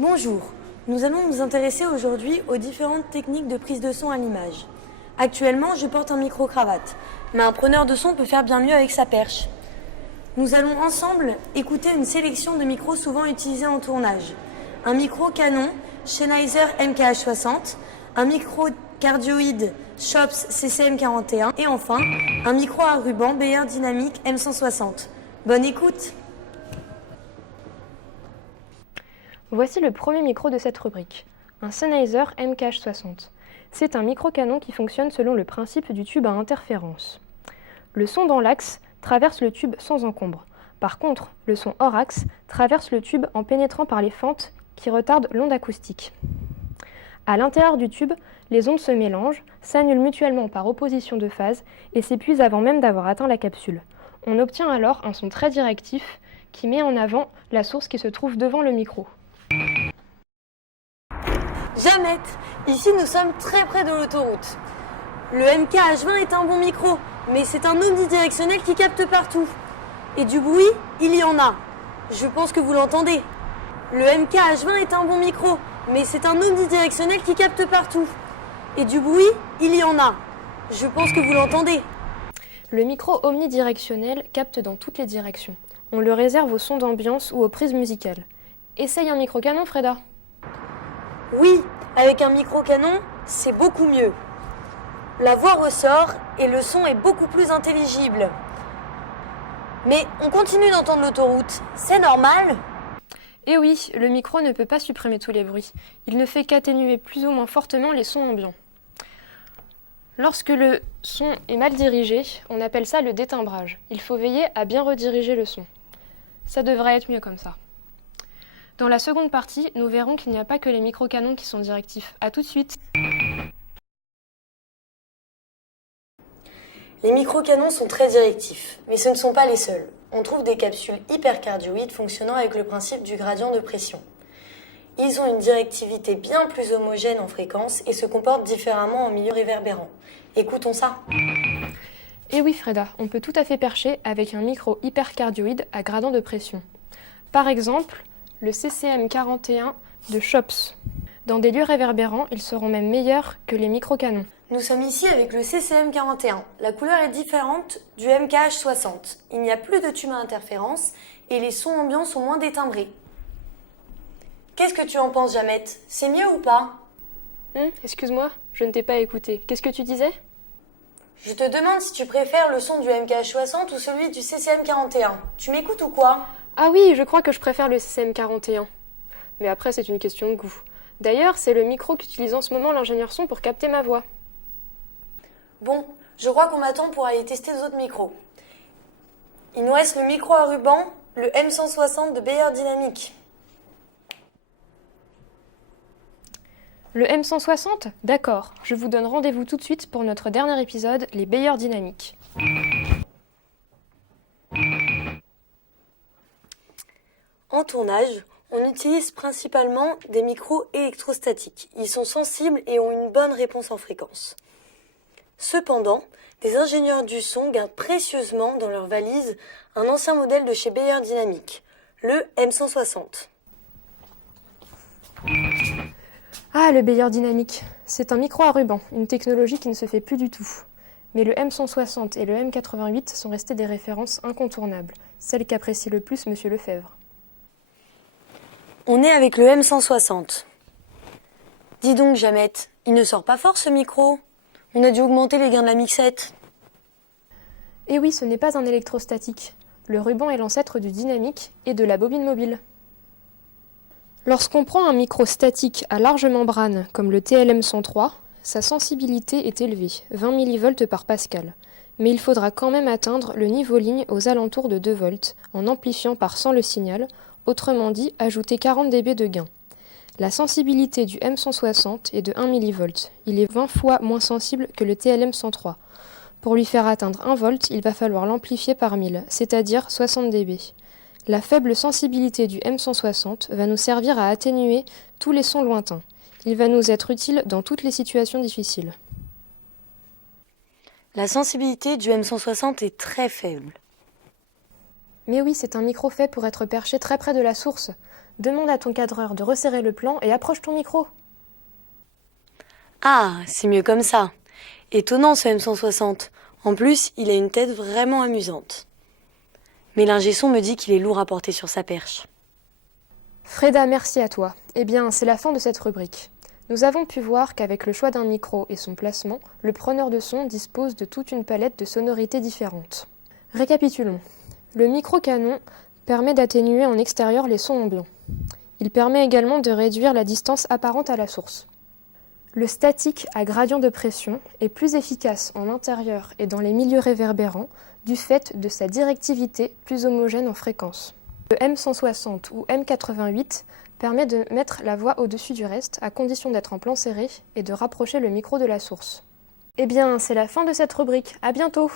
Bonjour, nous allons nous intéresser aujourd'hui aux différentes techniques de prise de son à l'image. Actuellement, je porte un micro-cravate, mais un preneur de son peut faire bien mieux avec sa perche. Nous allons ensemble écouter une sélection de micros souvent utilisés en tournage. Un micro Canon Sennheiser MKH60, un micro cardioïde Schoeps CCM41 et enfin un micro à ruban Beyerdynamic M160. Bonne écoute! Voici le premier micro de cette rubrique, un Sennheiser MKH60. C'est un micro-canon qui fonctionne selon le principe du tube à interférence. Le son dans l'axe traverse le tube sans encombre. Par contre, le son hors axe traverse le tube en pénétrant par les fentes qui retardent l'onde acoustique. À l'intérieur du tube, les ondes se mélangent, s'annulent mutuellement par opposition de phase et s'épuisent avant même d'avoir atteint la capsule. On obtient alors un son très directif qui met en avant la source qui se trouve devant le micro. Jamet, ici nous sommes très près de l'autoroute. Le MKH20 est un bon micro, mais c'est un omnidirectionnel qui capte partout. Et du bruit, il y en a. Je pense que vous l'entendez. Le MKH20 est un bon micro, mais c'est un omnidirectionnel qui capte partout. Et du bruit, il y en a. Je pense que vous l'entendez. Le micro omnidirectionnel capte dans toutes les directions. On le réserve aux sons d'ambiance ou aux prises musicales. Essaye un micro-canon, Freda. Oui, avec un micro-canon, c'est beaucoup mieux. La voix ressort et le son est beaucoup plus intelligible. Mais on continue d'entendre l'autoroute, c'est normal? Eh oui, le micro ne peut pas supprimer tous les bruits. Il ne fait qu'atténuer plus ou moins fortement les sons ambiants. Lorsque le son est mal dirigé, on appelle ça le détimbrage. Il faut veiller à bien rediriger le son. Ça devrait être mieux comme ça. Dans la seconde partie, nous verrons qu'il n'y a pas que les micro-canons qui sont directifs. A tout de suite. Les micro-canons sont très directifs, mais ce ne sont pas les seuls. On trouve des capsules hypercardioïdes fonctionnant avec le principe du gradient de pression. Ils ont une directivité bien plus homogène en fréquence et se comportent différemment en milieu réverbérant. Écoutons ça. Eh oui, Freda, on peut tout à fait percher avec un micro hypercardioïde à gradient de pression. Par exemple, le CCM41 de Schoeps. Dans des lieux réverbérants, ils seront même meilleurs que les micro-canons. Nous sommes ici avec le CCM41. La couleur est différente du MKH60. Il n'y a plus de tube à interférence et les sons ambiants sont moins détimbrés. Qu'est-ce que tu en penses, Jamet? C'est mieux ou pas? Excuse-moi, je ne t'ai pas écouté. Qu'est-ce que tu disais? Je te demande si tu préfères le son du MKH60 ou celui du CCM41. Tu m'écoutes ou quoi? Ah oui, je crois que je préfère le CCM41. Mais après, c'est une question de goût. D'ailleurs, c'est le micro qu'utilise en ce moment l'ingénieur son pour capter ma voix. Bon, je crois qu'on m'attend pour aller tester les autres micros. Il nous reste le micro à ruban, le M160 de Beyerdynamic. Le M160? D'accord, je vous donne rendez-vous tout de suite pour notre dernier épisode, les Beyerdynamic. En tournage, on utilise principalement des micros électrostatiques. Ils sont sensibles et ont une bonne réponse en fréquence. Cependant, des ingénieurs du son gardent précieusement dans leur valise un ancien modèle de chez Beyerdynamic, le M160. Ah, le Beyerdynamic. C'est un micro à ruban, une technologie qui ne se fait plus du tout. Mais le M160 et le M88 sont restés des références incontournables, celles qu'apprécie le plus Monsieur Lefebvre. On est avec le M160. Dis donc, Jamet, il ne sort pas fort ce micro? On a dû augmenter les gains de la mixette. Et oui, ce n'est pas un électrostatique. Le ruban est l'ancêtre du dynamique et de la bobine mobile. Lorsqu'on prend un micro statique à large membrane comme le TLM103, sa sensibilité est élevée, 20 mV par pascal. Mais il faudra quand même atteindre le niveau ligne aux alentours de 2 volts en amplifiant par 100 le signal, autrement dit ajouter 40 dB de gain. La sensibilité du M160 est de 1 mV. Il est 20 fois moins sensible que le TLM103. Pour lui faire atteindre 1 volt, il va falloir l'amplifier par 1000, c'est-à-dire 60 dB. La faible sensibilité du M160 va nous servir à atténuer tous les sons lointains. Il va nous être utile dans toutes les situations difficiles. La sensibilité du M160 est très faible. Mais oui, c'est un micro fait pour être perché très près de la source. Demande à ton cadreur de resserrer le plan et approche ton micro. Ah, c'est mieux comme ça. Étonnant ce M160. En plus, il a une tête vraiment amusante. Mais l'ingé son me dit qu'il est lourd à porter sur sa perche. Freda, merci à toi. Eh bien, c'est la fin de cette rubrique. Nous avons pu voir qu'avec le choix d'un micro et son placement, le preneur de son dispose de toute une palette de sonorités différentes. Récapitulons. Le micro-canon permet d'atténuer en extérieur les sons ambiants. Il permet également de réduire la distance apparente à la source. Le statique à gradient de pression est plus efficace en intérieur et dans les milieux réverbérants du fait de sa directivité plus homogène en fréquence. Le M160 ou M88 permet de mettre la voix au-dessus du reste à condition d'être en plan serré et de rapprocher le micro de la source. Eh bien, c'est la fin de cette rubrique. À bientôt!